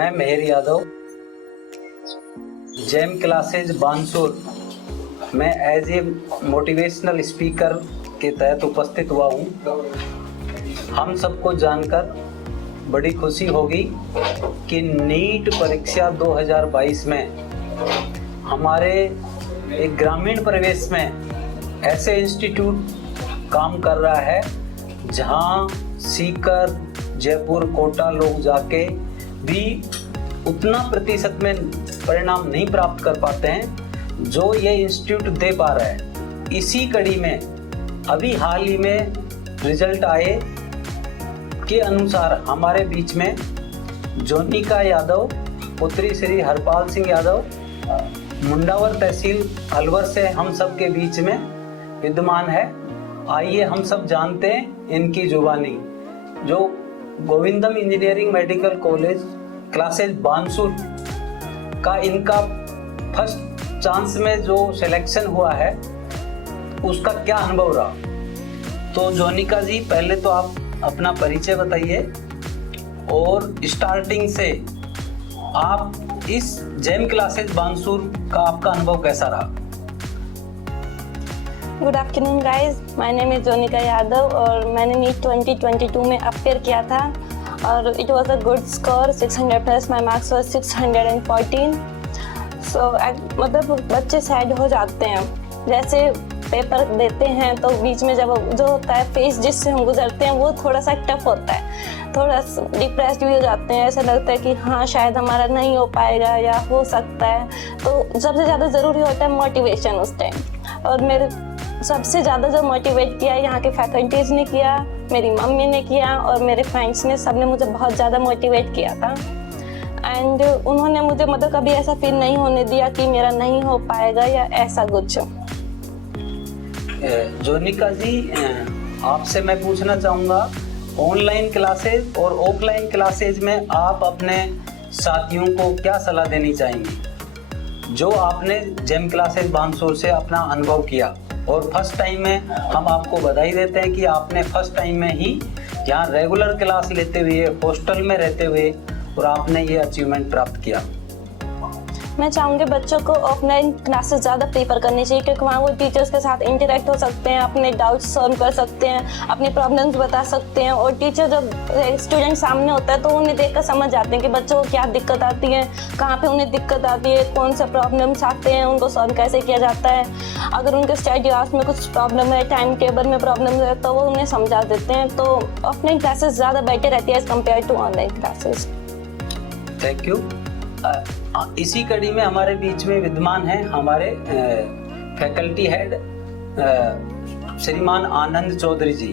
मैं मेहर Yadav GeM classes Bansur में as a motivational speaker के तहत उपस्थित हुआ हूँ। हम सबको जानकर बड़ी खुशी होगी कि नीट परीक्षा 2022 में हमारे एक ग्रामीण परिवेश में ऐसे इंस्टीट्यूट काम कर रहा है जहाँ सीकर, जयपुर, कोटा लोग जाके भी उतना प्रतिशत में परिणाम नहीं प्राप्त कर पाते हैं जो ये इंस्टीट्यूट दे पा रहा है। इसी कड़ी में अभी हाल ही में रिजल्ट आए के अनुसार हमारे बीच में जोनिका यादव पुत्री श्री हरपाल सिंह यादव मुंडावर तहसील अलवर से हम सब के बीच में विद्यमान है। आइए हम सब जानते हैं इनकी जुबानी। जो गोविंदम engineering medical college classes Bansur का इनका फर्स्ट चांस में जो सिलेक्शन हुआ है उसका क्या अनुभव रहा। तो जोनिका जी, पहले तो आप अपना परिचय बताइए और स्टार्टिंग से आप इस जेम क्लासेज बानसूर का आपका अनुभव कैसा रहा। Good afternoon guys, my name is Jonika Yadav और मैंने नीट 2022 में अपेयर किया था और it was a good score 600 plus, my marks was 614। So मतलब बच्चे सैड हो जाते हैं जैसे पेपर देते हैं तो बीच में जब जो होता है फेस जिससे हम गुजरते हैं वो थोड़ा सा टफ होता है, थोड़ा डिप्रेस्ड भी हो जाते हैं। ऐसा लगता है कि हाँ शायद हमारा नहीं हो पाएगा या हो सकता है। तो सबसे ज़्यादा ज़रूरी होता है मोटिवेशन उस टाइम, और मेरे सबसे ज़्यादा जो मोटिवेट किया यहाँ के फैकल्टीज़ ने किया, मेरी मम्मी ने किया और मेरे फ्रेंड्स ने, सबने मुझे बहुत ज़्यादा मोटिवेट किया था। एंड उन्होंने मुझे मतलब कभी ऐसा फील नहीं होने दिया कि मेरा नहीं हो पाएगा या ऐसा कुछ। जोनिका जी, आपसे मैं पूछना चाहूँगा, ऑनलाइन क्लासेज और ऑफलाइन क्लासेज में आप अपने साथियों को क्या सलाह देनी चाहेंगी जो आपने जेम क्लासेज बानसूर से अपना अनुभव किया। और फर्स्ट टाइम में हम आपको बधाई देते हैं कि आपने फर्स्ट टाइम में ही यहाँ रेगुलर क्लास लेते हुए, हॉस्टल में रहते हुए और आपने ये अचीवमेंट प्राप्त किया। मैं चाहूँगी बच्चों को ऑफलाइन क्लासेस ज़्यादा प्रेफर करनी चाहिए क्योंकि वहाँ वो टीचर्स के साथ इंटरेक्ट हो सकते हैं, अपने डाउट्स सॉल्व कर सकते हैं, अपने प्रॉब्लम्स बता सकते हैं। और टीचर जब स्टूडेंट सामने होता है तो उन्हें देखकर समझ जाते हैं कि बच्चों को क्या दिक्कत आती है, कहाँ पे उन्हें दिक्कत आती है, कौन से प्रॉब्लम्स आते हैं, उनको सॉल्व कैसे किया जाता है। अगर उनके स्टडी आवर्स में कुछ प्रॉब्लम है, टाइम टेबल में प्रॉब्लम है तो वो उन्हें समझा देते हैं। तो ऑफलाइन क्लासेस ज़्यादा बेटर रहती है as compared to online classes. Thank you. इसी कड़ी में हमारे बीच में विद्यमान हैं हमारे फैकल्टी हेड श्रीमान आनंद चौधरी जी।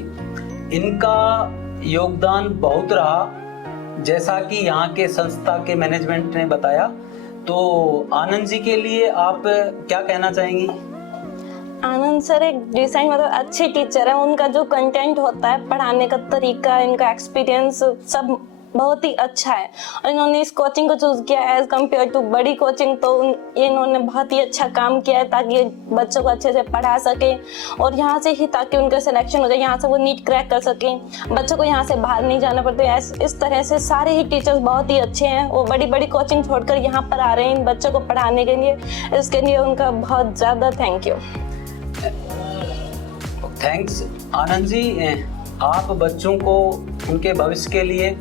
इनका योगदान बहुत रहा जैसा कि यहाँ के संस्था के मैनेजमेंट ने बताया। तो आनंद जी के लिए आप क्या कहना चाहेंगी। आनंद सर एक डिसेंट मतलब अच्छे टीचर हैं। उनका जो कंटेंट होता है, पढ़ाने का तरीका, इनका एक्सपीरियंस सब बहुत ही अच्छा है और इन्होंने इस कोचिंग को चूज़ किया एज कम्पेयर टू बड़ी कोचिंग। तो इन्होंने बहुत ही अच्छा काम किया है ताकि बच्चों को अच्छे से पढ़ा सके और यहाँ से ही ताकि उनका सिलेक्शन हो जाए, यहाँ से वो नीट क्रैक कर सकें, बच्चों को यहाँ से बाहर नहीं जाना पड़ता। इस तरह से सारे ही टीचर्स बहुत ही अच्छे हैं। वो बड़ी बड़ी कोचिंग छोड़कर यहाँ पर आ रहे हैं इन बच्चों को पढ़ाने के लिए, इसके लिए उनका बहुत ज़्यादा thank you. Thanks Anand ji. आप बच्चों को उनके भविष्य के लिए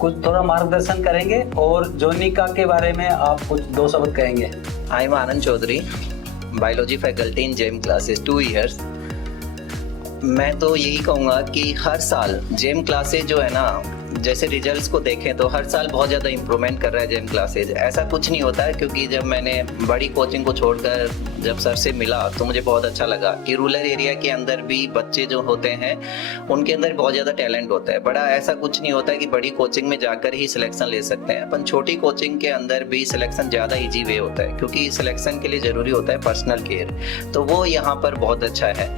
कुछ थोड़ा मार्गदर्शन करेंगे और जोनिका के बारे में आप कुछ दो शब्द कहेंगे। I am Anand Chaudhary, biology faculty in Gem classes 2 years। मैं तो यही कहूँगा कि हर साल जेम क्लासेज जो है ना, जैसे रिजल्ट्स को देखें तो हर साल बहुत ज़्यादा इम्प्रूवमेंट कर रहा है जेम क्लासेज। ऐसा कुछ नहीं होता है क्योंकि जब मैंने बड़ी कोचिंग को छोड़कर जब सर से मिला तो मुझे बहुत अच्छा लगा कि रूरल एरिया के अंदर भी बच्चे जो होते हैं उनके अंदर बहुत ज़्यादा टैलेंट होता है। बड़ा ऐसा कुछ नहीं होता है कि बड़ी कोचिंग में जाकर ही सिलेक्शन ले सकते हैं अपन, छोटी कोचिंग के अंदर भी सिलेक्शन ज़्यादा ईजी वे होता है क्योंकि सिलेक्शन के लिए ज़रूरी होता है पर्सनल केयर, तो वो यहाँ पर बहुत अच्छा है।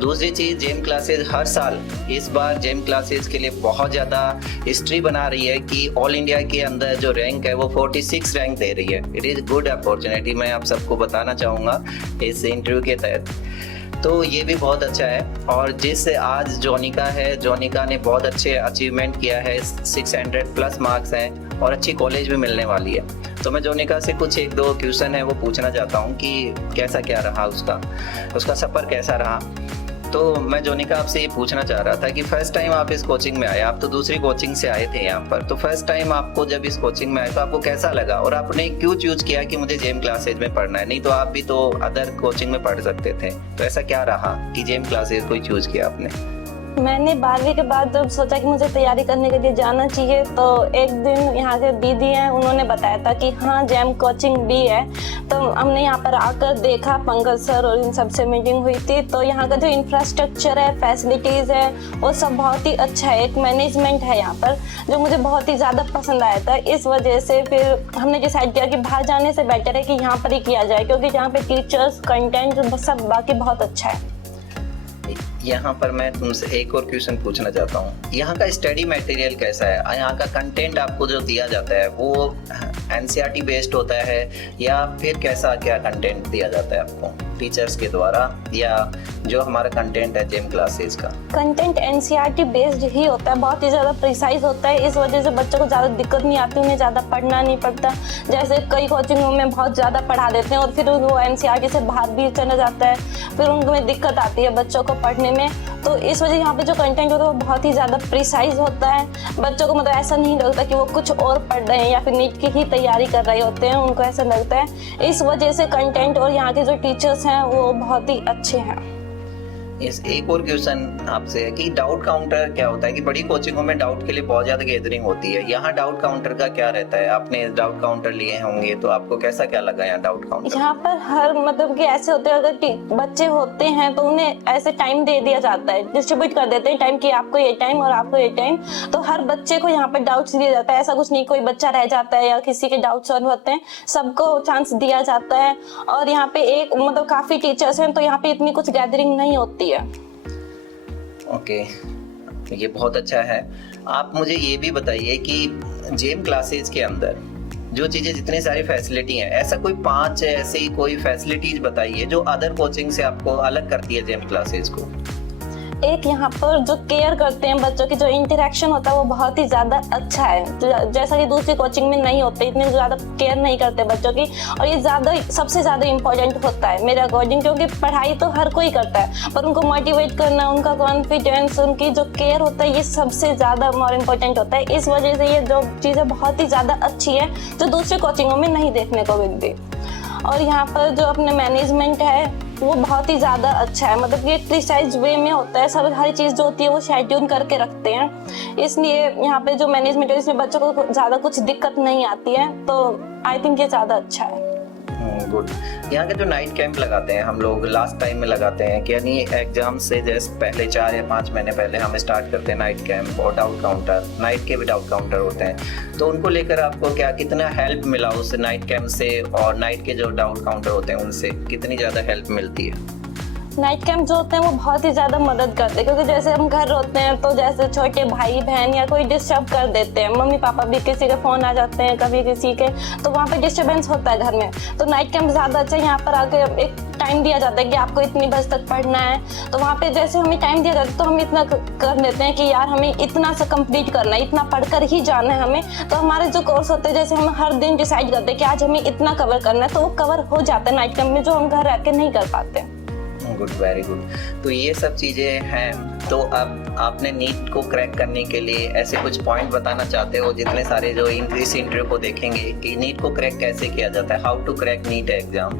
दूसरी चीज़, जेम क्लासेज हर साल, इस बार जेम क्लासेज के लिए बहुत ज़्यादा हिस्ट्री बना रही है कि ऑल इंडिया के अंदर जो रैंक है वो 46 रैंक दे रही है। इट इज़ गुड अपॉर्चुनिटी, मैं आप सबको बताना चाहूँगा इस इंटरव्यू के तहत। तो ये भी बहुत अच्छा है। और जिससे आज जोनिका है, जोनिका ने बहुत अच्छे अचीवमेंट किया है, 600 प्लस मार्क्स हैं और अच्छी कॉलेज भी मिलने वाली है। तो मैं जोनिका से कुछ 1-2 क्वेश्चन है वो पूछना चाहता हूँ कि कैसा क्या रहा उसका सफ़र कैसा रहा। तो मैं जोनिका आपसे ये पूछना चाह रहा था कि फर्स्ट टाइम आप इस कोचिंग में आए, आप तो दूसरी कोचिंग से आए थे यहाँ पर, तो फर्स्ट टाइम आपको जब इस कोचिंग में आए तो आपको कैसा लगा और आपने क्यों चूज किया कि मुझे जेम क्लासेज में पढ़ना है? नहीं तो आप भी तो अदर कोचिंग में पढ़ सकते थे, तो ऐसा क्या रहा कि जेम क्लासेज को ही चूज किया आपने? मैंने 12वीं के बाद जब सोचा कि मुझे तैयारी करने के लिए जाना चाहिए, तो एक दिन यहाँ के दीदी हैं, उन्होंने बताया था कि हाँ जेम कोचिंग भी है। तो हमने यहाँ पर आकर देखा, पंकज सर और इन सब से मीटिंग हुई थी। तो यहाँ का जो इंफ्रास्ट्रक्चर है, फैसिलिटीज़ है, वो सब बहुत ही अच्छा है। एक मैनेजमेंट है यहाँ पर जो मुझे बहुत ही ज़्यादा पसंद आया था। इस वजह से फिर हमने डिसाइड किया कि बाहर जाने से बेटर है कि यहाँ पर ही किया जाए, क्योंकि यहाँ पे टीचर्स, कंटेंट सब बाकी बहुत अच्छा है। यहाँ पर मैं तुमसे एक और क्वेश्चन पूछना चाहता हूँ, यहाँ का स्टडी मटेरियल कैसा है? यहाँ का कंटेंट आपको जो दिया जाता है वो एनसीईआरटी बेस्ड होता है या फिर कैसा क्या कंटेंट दिया जाता है आपको टीचर्स के द्वारा, या जो हमारा कंटेंट है जेम क्लासेस का? कंटेंट एनसीईआरटी बेस्ड ही होता है, बहुत ही ज़्यादा प्रिसाइज होता है। इस वजह से बच्चों को ज़्यादा दिक्कत नहीं आती, उन्हें ज़्यादा पढ़ना नहीं पड़ता। जैसे कई कोचिंगों में बहुत ज़्यादा पढ़ा देते हैं और फिर वो एनसीईआरटी से बाहर भी चला जाता है, फिर उनमें दिक्कत आती है बच्चों को पढ़ने में। तो इस वजह यहाँ पे जो कंटेंट होता है वो बहुत ही ज़्यादा प्रिसाइज होता है। बच्चों को मतलब ऐसा नहीं लगता कि वो कुछ और पढ़ रहे हैं या फिर नीट की ही तैयारी कर रहे होते हैं, उनको ऐसा लगता है। इस वजह से कंटेंट और यहाँ के जो टीचर्स हैं वो बहुत ही अच्छे हैं। इस एक और क्वेश्चन आपसे है कि डाउट काउंटर क्या होता है? कि बड़ी कोचिंगों में डाउट के लिए बहुत ज्यादा गैदरिंग होती है, यहाँ डाउट काउंटर का क्या रहता है? आपने डाउट काउंटर लिए होंगे तो आपको कैसा क्या लगा यहाँ डाउट काउंटर? यहाँ पर हर मतलब कि ऐसे होते हैं, अगर बच्चे होते हैं तो उन्हें ऐसे टाइम दे दिया जाता है, डिस्ट्रीब्यूट कर देते हैं टाइम कि आपको ये टाइम और आपको ये टाइम। तो हर बच्चे को यहाँ पर डाउट्स दिया जाता है, ऐसा कुछ नहीं कोई बच्चा रह जाता है या किसी के डाउट सॉल्व होते हैं, सबको चांस दिया जाता है। और यहाँ पे एक मतलब काफी टीचर्स हैं, तो यहाँ पे इतनी कुछ गैदरिंग नहीं होती है। ओके, ये बहुत अच्छा है। आप मुझे ये भी बताइए कि जेम क्लासेज के अंदर जो चीज़ें, जितनी सारी फैसिलिटी हैं, ऐसा कोई 5 ऐसी कोई फैसिलिटीज बताइए जो अदर कोचिंग से आपको अलग करती है जेम क्लासेज को। एक यहाँ पर जो केयर करते हैं बच्चों की, जो इंटरेक्शन होता है वो बहुत ही ज़्यादा अच्छा है, जैसा कि दूसरी कोचिंग में नहीं होते, इतने ज़्यादा केयर नहीं करते बच्चों की। और ये ज़्यादा सबसे ज़्यादा इम्पोर्टेंट होता है मेरे अकॉर्डिंग, क्योंकि पढ़ाई तो हर कोई करता है, पर उनको मोटिवेट करना, उनका कॉन्फिडेंस, उनकी जो केयर होता है, ये सबसे ज़्यादा मोर इम्पोर्टेंट होता है। इस वजह से ये जो चीज़ें बहुत ही ज़्यादा अच्छी है जो दूसरी कोचिंगों में नहीं देखने को मिलती। और यहाँ पर जो अपने मैनेजमेंट है वो बहुत ही ज़्यादा अच्छा है, मतलब ये प्रिसाइज वे में होता है, सब हर चीज़ जो होती है वो शेड्यूल करके रखते हैं। इसलिए यहाँ पे जो मैनेजमेंट है इसमें बच्चों को ज़्यादा कुछ दिक्कत नहीं आती है, तो आई थिंक ये ज़्यादा अच्छा है। गुड। यहाँ के जो नाइट कैंप लगाते हैं हम लोग लास्ट टाइम में लगाते हैं कि यानी एग्जाम से जस्ट पहले 4 या 5 महीने पहले हम स्टार्ट करते हैं नाइट कैंप और डाउट काउंटर, नाइट के भी डाउट काउंटर होते हैं, तो उनको लेकर आपको क्या कितना हेल्प मिला उस नाइट कैंप से, और नाइट के जो डाउट काउंटर होते हैं उनसे कितनी ज़्यादा हेल्प मिलती है? नाइट कैंप जो होते हैं वो बहुत ही ज़्यादा मदद करते हैं, क्योंकि जैसे हम घर होते हैं तो जैसे छोटे भाई बहन या कोई डिस्टर्ब कर देते हैं, मम्मी पापा भी किसी के फ़ोन आ जाते हैं कभी किसी के, तो वहाँ पे डिस्टर्बेंस होता है घर में। तो नाइट कैंप ज़्यादा अच्छा है, यहाँ पर आके एक टाइम दिया जाता है कि आपको इतनी बजे तक पढ़ना है, तो वहाँ पे जैसे हमें टाइम दिया जाता है तो हम इतना कर देते हैं कि यार हमें इतना सा कंप्लीट करना है, इतना पढ़कर ही जाना है हमें। तो हमारे जो कोर्स होते हैं जैसे हम हर दिन डिसाइड करते हैं कि आज हमें इतना कवर करना है, तो वो कवर हो जाता है नाइट कैंप में, जो हम घर रह के नहीं कर पाते। Good, very good. तो ये सब चीज़ें हैं। तो अब आपने नीट को क्रैक करने के लिए ऐसे कुछ पॉइंट बताना चाहते हो, जितने सारे जो इस इंटरव्यू को देखेंगे कि नीट को क्रैक कैसे किया जाता है, how to crack NEET exam,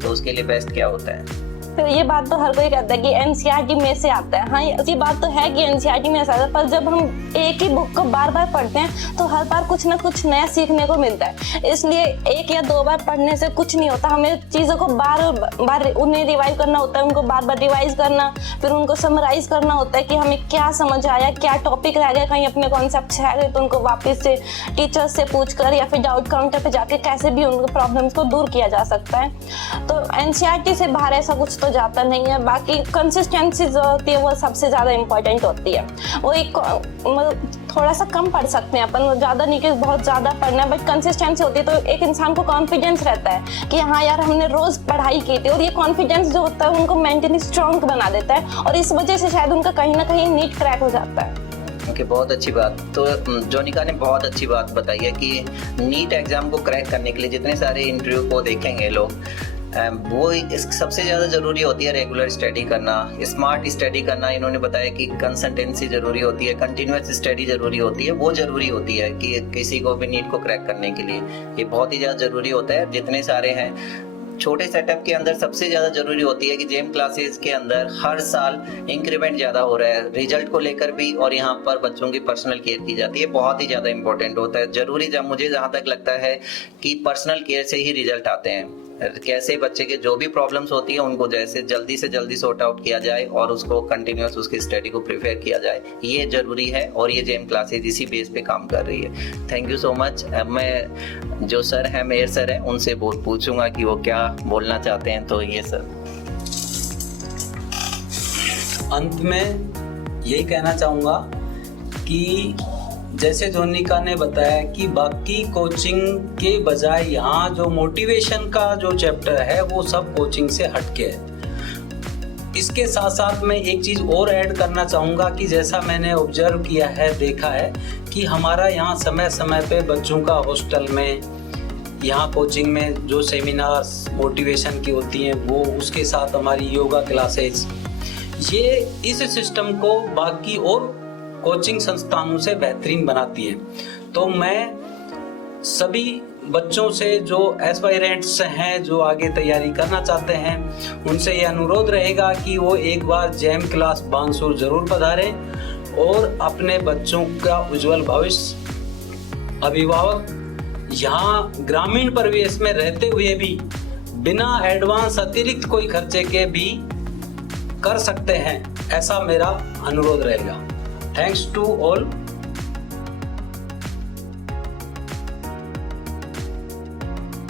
तो उसके लिए बेस्ट क्या होता है? तो ये बात तो हर कोई कहता है कि एनसीईआरटी में से आता है। हाँ, ये बात तो है कि एनसीईआरटी में से आता है, पर जब हम एक ही बुक को बार बार पढ़ते हैं तो हर बार कुछ ना कुछ नया सीखने को मिलता है। इसलिए 1 या 2 बार पढ़ने से कुछ नहीं होता, हमें चीज़ों को बार बार उन्हें रिवाइज करना होता है, उनको बार बार रिवाइज करना, फिर उनको समराइज करना होता है कि हमें क्या समझ आया, क्या टॉपिक रह गया, कहीं अपने कॉन्सेप्ट रह गए तो उनको वापस से टीचर्स से पूछ कर या फिर डाउट काउंटर पर जाके कैसे भी उनको प्रॉब्लम्स को दूर किया जा सकता है। तो एनसीईआरटी से बाहर ऐसा कुछ तो जाता नहीं है। बाकी कंसिस्टेंसी जो होती है वो सबसे ज़्यादा इम्पोर्टेंट होती है। वो एक मतलब थोड़ा सा कम पढ़ सकते हैं अपन, ज़्यादा नहीं कि बहुत ज़्यादा पढ़ना है, बट कंसिस्टेंसी होती है तो एक इंसान को कॉन्फिडेंस रहता है कि हाँ यार हमने रोज़ पढ़ाई की थी, और ये कॉन्फिडेंस जो होता है उनको मेंटली स्ट्रॉन्ग बना देता है, और इस वजह से शायद उनका कहीं ना कहीं नीट क्रैक हो जाता है। ओके, बहुत अच्छी बात। तो जोनिका ने बहुत अच्छी बात बताई है कि नीट एग्जाम को क्रैक करने के लिए जितने सारे इंटरव्यू को देखेंगे लोग, वो सबसे ज़्यादा ज़रूरी होती है रेगुलर स्टडी करना, स्मार्ट स्टडी करना। इन्होंने बताया कि कंसिस्टेंसी ज़रूरी होती है, कंटिन्यूस स्टडी ज़रूरी होती है, वो ज़रूरी होती है कि किसी को भी नीट को क्रैक करने के लिए ये बहुत ही ज़्यादा ज़रूरी होता है। जितने सारे हैं छोटे सेटअप के अंदर सबसे ज़्यादा ज़रूरी होती है कि जेम क्लासेस के अंदर हर साल इंक्रीमेंट ज़्यादा हो रहा है रिजल्ट को लेकर भी, और यहाँ पर बच्चों की पर्सनल केयर की जाती है, बहुत ही ज़्यादा इंपॉर्टेंट होता है। ज़रूरी मुझे जहाँ तक लगता है कि पर्सनल केयर से ही रिजल्ट आते हैं। कैसे बच्चे के जो भी प्रॉब्लम्स होती है उनको जैसे जल्दी से जल्दी सॉर्ट आउट किया जाए और उसको कंटिन्यूस उसकी स्टडी को प्रिपेयर किया जाए, ये ज़रूरी है, और ये जेम क्लासेज इसी बेस पे काम कर रही है। Thank you so much. अब मैं जो सर हैं, मेयर सर हैं, उनसे पूछूंगा कि वो क्या बोलना चाहते हैं। तो ये सर, अंत में यही कहना चाहूँगा कि जैसे जोनिका ने बताया कि बाकी कोचिंग के बजाय यहाँ जो मोटिवेशन का जो चैप्टर है वो सब कोचिंग से हटके है। इसके साथ साथ मैं एक चीज़ और ऐड करना चाहूँगा कि जैसा मैंने ऑब्जर्व किया है, देखा है कि हमारा यहाँ समय समय पे बच्चों का हॉस्टल में, यहाँ कोचिंग में जो सेमिनार्स मोटिवेशन की होती हैं वो, उसके साथ हमारी योगा क्लासेस, ये इस सिस्टम को बाकी और कोचिंग संस्थानों से बेहतरीन बनाती है। तो मैं सभी बच्चों से जो एस्पायरेंट्स हैं, जो आगे तैयारी करना चाहते हैं, उनसे ये अनुरोध रहेगा कि वो एक बार जेम क्लास बानसूर जरूर पधारें और अपने बच्चों का उज्जवल भविष्य, अभिभावक यहाँ ग्रामीण परिवेश में रहते हुए भी बिना एडवांस अतिरिक्त कोई खर्चे के भी कर सकते हैं, ऐसा मेरा अनुरोध रहेगा। Thanks to all.